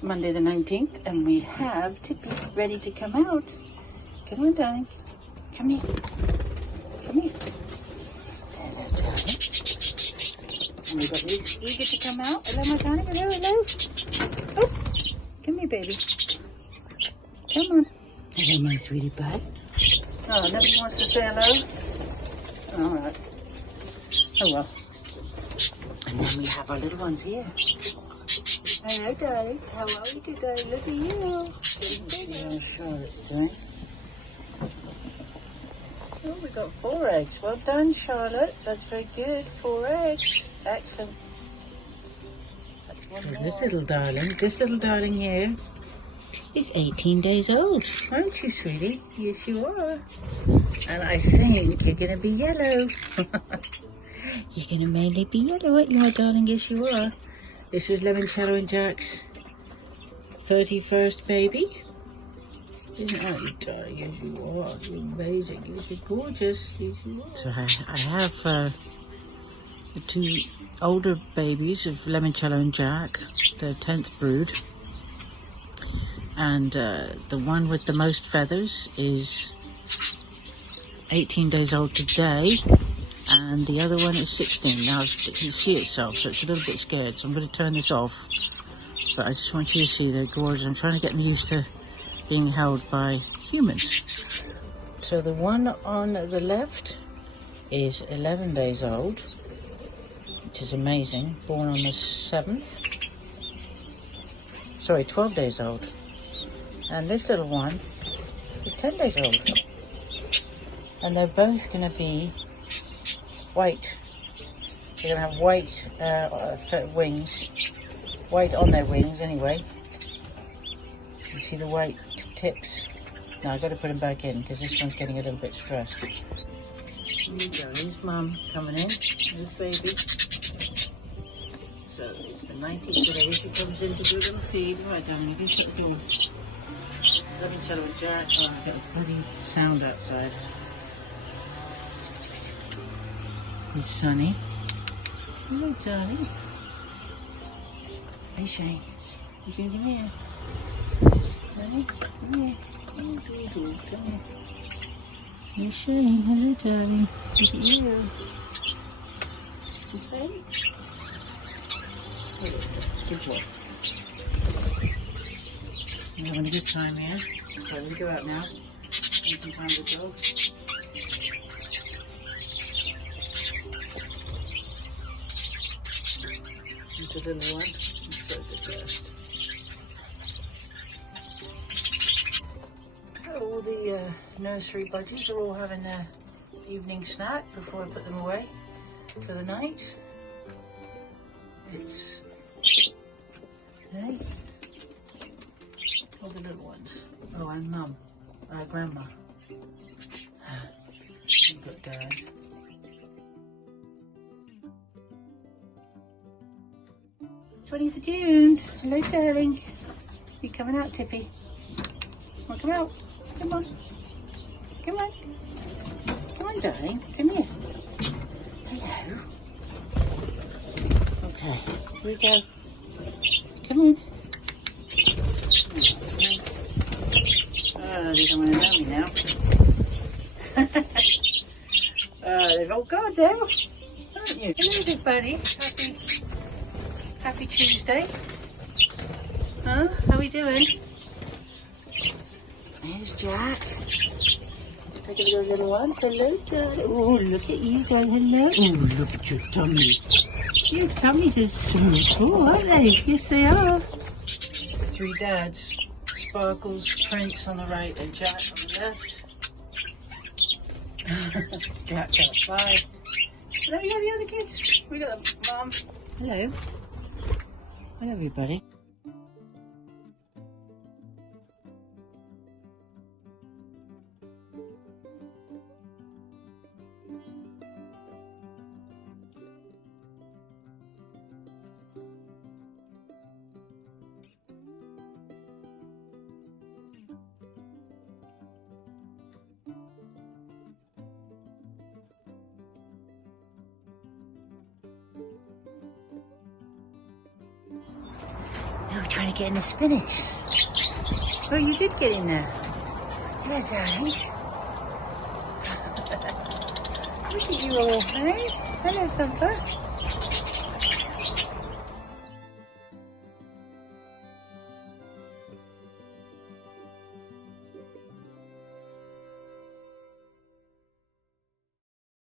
Monday the 19th, and we have Tippy ready to come out. Come on, darling. Come here. Come here. Hello, darling. And we've got Luke's eager to come out. Hello, my darling. Hello, hello. Oh, come here, baby. Come on. Hello, my sweetie bud. Oh, nobody wants to say hello? All right. Oh, well. And then we have our little ones here. Hello, darling. How are you today? Look at you. See how Charlotte's doing. Oh, we got 4 eggs. Well done, Charlotte. That's very good. 4 eggs. Excellent. That's one more. This little darling here is 18 days old, aren't you, sweetie? Yes, you are. And I think you're going to be yellow. You're going to mainly be yellow, aren't you, my darling? Yes, you are. This is Limoncello and Jack's 31st baby. Isn't that you, darling? Yes, you are. You're amazing. Yes, you're gorgeous. Yes, you are. So I have the 2 older babies of Limoncello and Jack, the 10th brood. And the one with the most feathers is 18 days old today. And the other one is 16. Now it can see itself, so it's a little bit scared. So I'm going to turn this off. But I just want you to see they're gorgeous. I'm trying to get them used to being held by humans. So the one on the left is 11 days old, which is amazing. Born on the 7th. Sorry, 12 days old. And this little one is 10 days old. And they're both going to be white. They're going to have white wings. White on their wings, anyway. You see the white tips? Now I've got to put them back in because this one's getting a little bit stressed. Here you go. Here's Mum coming in. Here's baby. So it's the 19th today. She comes in to do a little feed. Right, darling, you can shut the door. Limoncello and Jack. Oh, I've got a bloody sound outside. Here's Sonny. Hello, darling. Hey, Shane. You can come here. Honey, come here. Oh, doodle, come here. Hey, Shane. Hello, darling. Look at you. Okay? Good boy. We're having a good time here. So we're going to go out now. Spend some time with the dogs. It's a little one. I'm so depressed. So all the nursery budgies are all having their evening snack before I put them away for the night. It's... Hey? All the little ones. Oh, and Mum. Grandma. You've got Dad. 20th of June. Hello, darling. You coming out, Tippy? Well, come out. Come on. Come on. Come on, darling. Come here. Hello. Okay, here we go. Come on. Oh, they don't want to know me now. They've all gone now, aren't you? Hello, everybody. Happy Tuesday. Huh? How we doing? There's Jack. Let's take a look at the little ones. Hello, darling. Oh, look at you guys. Hello. Oh, look at your tummy. Your tummies are so cool, aren't they? Yes, they are. It's 3 dads. Sparkles, Prince on the right, and Jack on the left. Jack got 5. Hello, we got the other kids. We got the Mum. Hello. Hello, everybody. trying to get in the spinach. Oh, you did get in there. Yeah, darling. Look at you all, hey? Hello, Thumper.